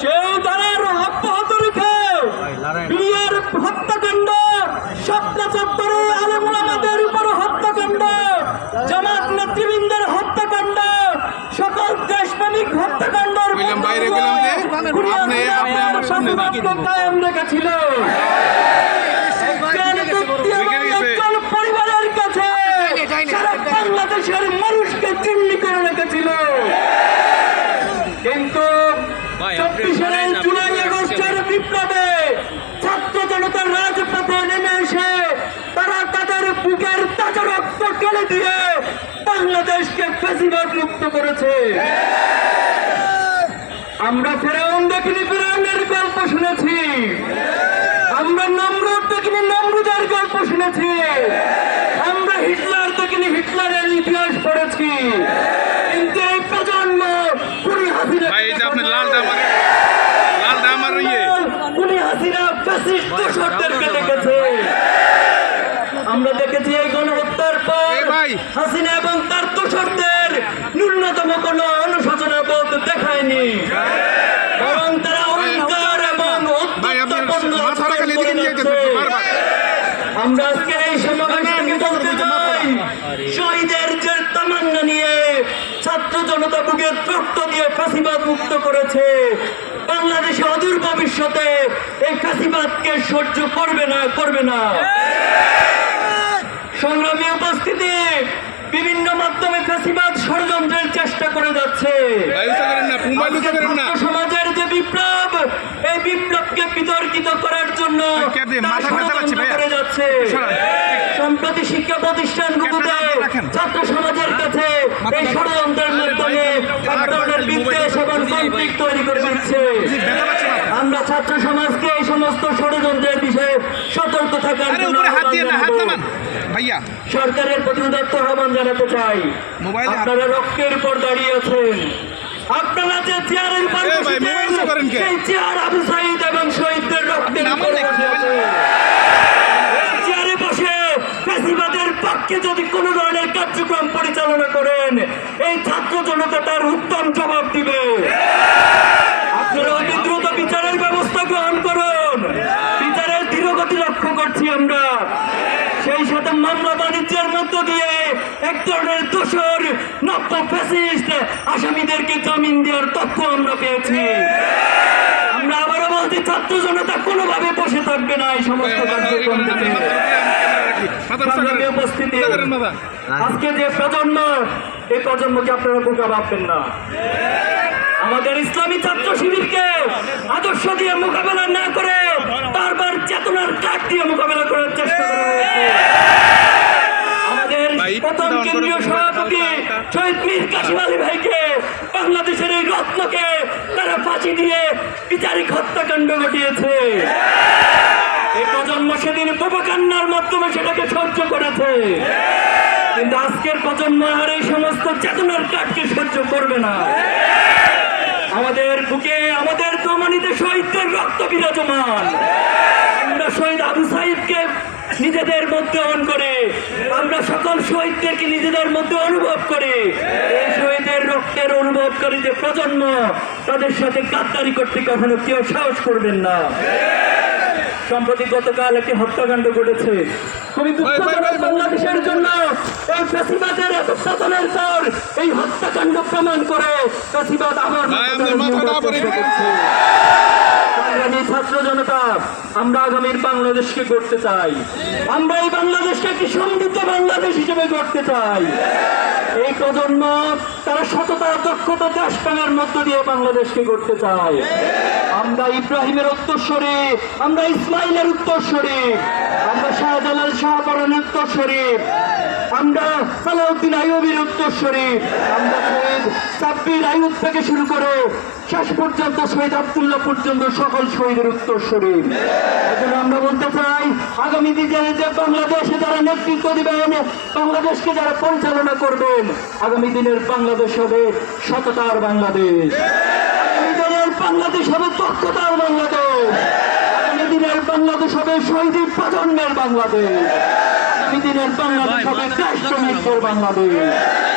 সেই ধারার অব্যাহত রেখে বিয়ের হত্যাকাণ্ড, স্বপ্ন চত্বরে আলেম ওলামাদের উপর হত্যাকাণ্ড, জামাত নেতৃবৃন্দের হত্যাকাণ্ড, সকল দেশপ্রেমিক হত্যাকাণ্ডের কায়েম রেখেছিল। পরিবারের কাছে সারা বাংলাদেশের মানুষকে চিহ্নি করে রেখেছিল। কিন্তু 24 জুলাই আগস্টের বিপ্লবে ছাত্র জনতার রাজপথে নেমে এসে তারা তাদের বুকের তাজা রক্ত ঢেলে দিয়ে বাংলাদেশকে ফ্যাসিবাদ মুক্ত করেছে। আমরা ফেরাউন দেখিনি, ফেরাউনের গল্প শুনেছি। আমরা নমরুদ দেখিনি, নমরুদের গল্প শুনেছি। আমরা হিটলার দেখিনি, হিটলারের ইতিহাস পড়েছি। কিন্তু এই প্রজন্ম খুনি হাসিনা দোষরদেরকে দেখেছে। আমরা দেখেছি এই গণহত্যার পর হাসিনা এবং তার দোষরদের ন্যূনতম কোনো অনুশোচনা বোধ দেখায়নি, বরং তারা অহংকার এবং আমরা আজকে এই সমাবেশে বলতে চাই, শহীদের যে তামান্না নিয়ে ছাত্র জনতা বুকের রক্ত দিয়ে ফ্যাসিবাদ মুক্ত করেছে, বাংলাদেশে অদূর ভবিষ্যতে এই ফ্যাসিবাদকে সহ্য করবে না। সংগ্রামী উপস্থিতি, বিভিন্ন মাধ্যমে ফ্যাসিবাদ ষড়যন্ত্রের চেষ্টা করে যাচ্ছে। সমাজের যে বিপ্লব, এই বিপ্লবকে বিতর্কিত করার জন্য ষড়যন্ত্র করে যাচ্ছে। সম্প্রতি শিক্ষা প্রতিষ্ঠানগুলোতে ছাত্র সমাজের কাছে এই ষড়যন্ত্রের মাধ্যমে এক ধরনের বিদ্বেষ এবং কনফ্লিক্ট তৈরি করে দিচ্ছে। আমরা ছাত্র সমাজকে এই সমস্ত ষড়যন্ত্রের বিষয়ে সতর্ক থাকার জন্য সরকারের প্রতি উদাত্ত আহ্বান জানাতে চাই। আপনারা রক্তের উপর দাঁড়িয়ে আছেন, আপনারা যে চেয়ারের উপর সেই চেয়ার আবু সাঈদ এবং শহীদদের রক্তের উপর চেয়ারে বসে ফ্যাসিবাদের পক্ষে যদি কোন ধরনের কার্যক্রম পরিচালনা করেন, এই ছাত্র জনতা তার উত্তম জবাব দিবে। আপনারা অতি দ্রুত বিচারের ব্যবস্থা গ্রহণ করুন। বিচারের ধীরগতি লক্ষ্য করছি আমরা। সেই সাথে মামলা বাণিজ্যের মধ্য দিয়ে এক ধরনের দোষর নব্য ফ্যাসিস্ট আসামিদেরকে জামিন দেওয়ার তথ্য আমরা পেয়েছি। আমরা আবারও বলছি, ছাত্র জনতা কোনোভাবে বসে থাকবে না এই সমস্ত কার্যক্রম থেকে। উপস্থিতি, আজকে যে প্রজন্ম, এই প্রজন্মকে আপনারা বোকা ভাববেন না। আমাদের ইসলামী ছাত্র শিবিরকে আদর্শ দিয়ে মোকাবেলা না করে বারবার চেতনার কাঠ দিয়ে মোকাবেলা করার চেষ্টা করা হয়েছে। আমাদের প্রথম কেন্দ্রীয় সভাপতি শহীদ মীর কাসেম আলী ভাইকে, বাংলাদেশের এই রত্নকে তারা ফাঁসি দিয়ে বিচারিক হত্যাকাণ্ড ঘটিয়েছে। এই প্রজন্ম সেদিন প্রোপাগান্ডার মাধ্যমে সেটাকে সহ্য করেছে, কিন্তু আজকের প্রজন্ম আর এই সমস্ত চেতনার কাঠকে সহ্য করবে না। আমাদের বুকে, আমাদের ধমনীতে শহীদদের রক্ত বিরাজমান। আমরা শহীদ আবু সাঈদকে নিজেদের মধ্যে অন করে, আমরা সকল শহীদদেরকে নিজেদের মধ্যে অনুভব করে, এই শহীদের রক্তের অনুভবকারী যে প্রজন্ম, তাদের সাথে গাদ্দারি করতে কখনো কেউ সাহস করবেন না। সম্প্রতি গতকাল একটি হত্যাকাণ্ড ঘটেছে, খুবই দুঃখজনক বাংলাদেশের জন্য। এই ফ্যাসিবাদের পতনের পর এই হত্যাকাণ্ড প্রমাণ করে ফ্যাসিবাদ আবার ছাত্র জনতা, আমরা আগামীর বাংলাদেশকে গড়তে চাই। আমরা এই বাংলাদেশকে একটি সমৃদ্ধ বাংলাদেশ হিসেবে গড়তে চাই। এই প্রজন্ম তারা সততা, দক্ষতা, দেশপ্রেমের মধ্য দিয়ে বাংলাদেশকে গড়তে চায়। আমরা ইব্রাহিমের উত্তরসূরি, আমরা ইসমাইলের উত্তরসূরি, আমরা শাহজালাল শাহপরানের উত্তরসূরি, আমরা সালাউদ্দিন আইয়ুবীর উত্তরসূরি, আমরা শহীদ সাব্বির আইয়ুব থেকে শুরু করে শেষ পর্যন্ত শহীদ আব্দুল্লাহ পর্যন্ত সকল শহীদের উত্তরসূরি। এজন্য আমরা বলতে চাই, আগামী দিনে যে বাংলাদেশে যারা নেতৃত্ব দিবেন, বাংলাদেশকে যারা পরিচালনা করবেন, আগামী দিনের বাংলাদেশ হবে সততার বাংলাদেশ, আগামী দিনের বাংলাদেশ হবে দক্ষতার বাংলাদেশ, আগামী দিনের বাংলাদেশ হবে শহীদের প্রজন্মের বাংলাদেশ, আগামী দিনের বাংলাদেশ হবে দেশপ্রেমিকদের বাংলাদেশ।